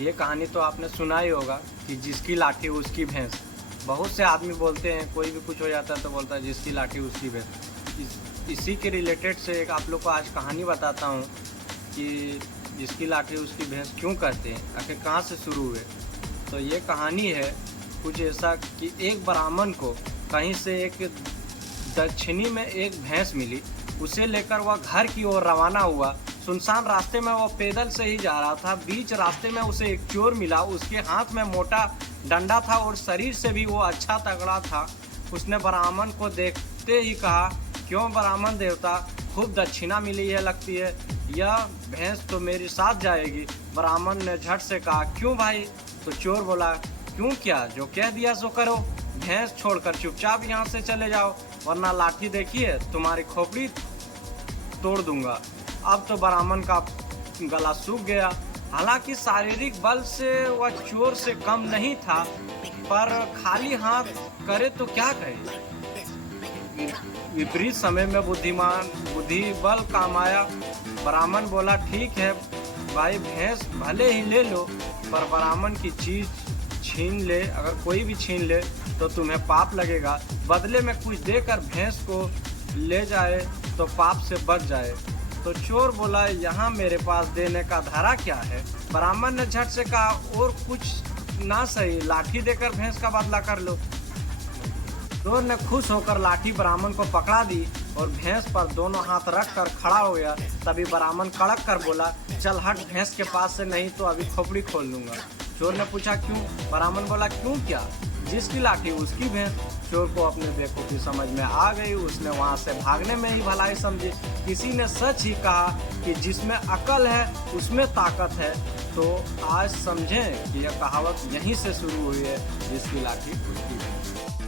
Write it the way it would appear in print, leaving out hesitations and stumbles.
ये कहानी तो आपने सुना ही होगा कि जिसकी लाठी उसकी भैंस। बहुत से आदमी बोलते हैं, कोई भी कुछ हो जाता है तो बोलता है जिसकी लाठी उसकी भैंस। इसी के रिलेटेड से एक आप लोग को आज कहानी बताता हूँ कि जिसकी लाठी उसकी भैंस क्यों कहते हैं, आखिर कहाँ से शुरू हुए। तो ये कहानी है कुछ ऐसा कि एक ब्राह्मण को कहीं से एक दक्षिणी में एक भैंस मिली। उसे लेकर वह घर की ओर रवाना हुआ। सुनसान रास्ते में वो पैदल से ही जा रहा था। बीच रास्ते में उसे एक चोर मिला। उसके हाथ में मोटा डंडा था और शरीर से भी वो अच्छा तगड़ा था। उसने ब्राह्मण को देखते ही कहा, क्यों ब्राह्मण देवता, खूब दक्षिणा मिली है लगती है, यह भैंस तो मेरे साथ जाएगी। ब्राह्मण ने झट से कहा, क्यों भाई? तो चोर बोला, क्यों क्या, जो कह दिया सो करो। भैंस छोड़कर चुपचाप यहाँ से चले जाओ, वरना लाठी देखिए तुम्हारी खोपड़ी तोड़ दूंगा। अब तो ब्राह्मण का गला सूख गया। हालांकि शारीरिक बल से वह चोर से कम नहीं था, पर खाली हाथ करे तो क्या करे। विपरीत समय में बुद्धि बल काम आया। ब्राह्मण बोला, ठीक है भाई, भैंस भले ही ले लो, पर ब्राह्मण की चीज छीन ले, अगर कोई भी छीन ले तो तुम्हें पाप लगेगा। बदले में कुछ देकर भैंस को ले जाए तो पाप से बच जाए। तो चोर बोला, यहाँ मेरे पास देने का धारा क्या है। ब्राह्मण ने झट से कहा, और कुछ ना सही, लाठी देकर भैंस का बदला कर लो। चोर ने खुश होकर लाठी ब्राह्मण को पकड़ा दी और भैंस पर दोनों हाथ रख कर खड़ा हो गया। तभी ब्राह्मण कड़क कर बोला, चल हट भैंस के पास से, नहीं तो अभी खोपड़ी खोल दूंगा। चोर ने पूछा, क्यों? ब्राह्मण बोला, क्यों क्या, जिसकी लाठी उसकी भैंस। चोर को अपने बेवकूफ़ी समझ में आ गई। उसने वहां से भागने में ही भलाई समझी। किसी ने सच ही कहा कि जिसमें अकल है उसमें ताकत है। तो आज समझें कि यह कहावत यहीं से शुरू हुई है, जिसकी लाठी उसकी भैंस।